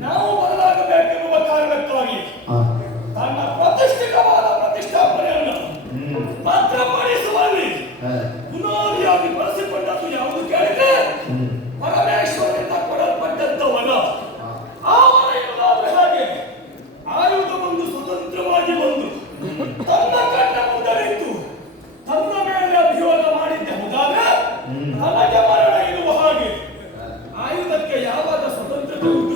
ನಾವು ಬದಲಾಗಬೇಕೆನ್ನುವ ಕಾರಣಕ್ಕಾಗಿ ತನ್ನ ಪ್ರತಿಷ್ಠಿತವಾದ ಪ್ರತಿಷ್ಠಾಪನೆಯನ್ನು ಭದ್ರಪಡಿಸುವಲ್ಲಿ ಬುನಾದಿಯಾಗಿ ಬಳಸಿಕೊಂಡದ್ದು ಯಾವುದು ಕೇಳಿದ್ರೆ ಪರಮೇಶ್ವರನಿಂದ ಕೊಡಲ್ಪಟ್ಟಂತವಲ್ಲ ಆ ವಲಯವಾದ ಹಾಗೆ ಆಯುಧ ಬಂದು ಸ್ವತಂತ್ರವಾಗಿ ಬಂದು ತನ್ನ ಕಣ್ಣ ಮುಂದರಿತು ತನ್ನ ಮೇಲೆ ಅಭಿಯೋಗ ಮಾಡಿದ್ದೆ ಹೋದಾಗ ತನಗೆ ಮರಣ ಇರುವ ಹಾಗೆ ಆಯುಧಕ್ಕೆ ಯಾವಾಗ ಸ್ವತಂತ್ರತೆ ಉಂಟು?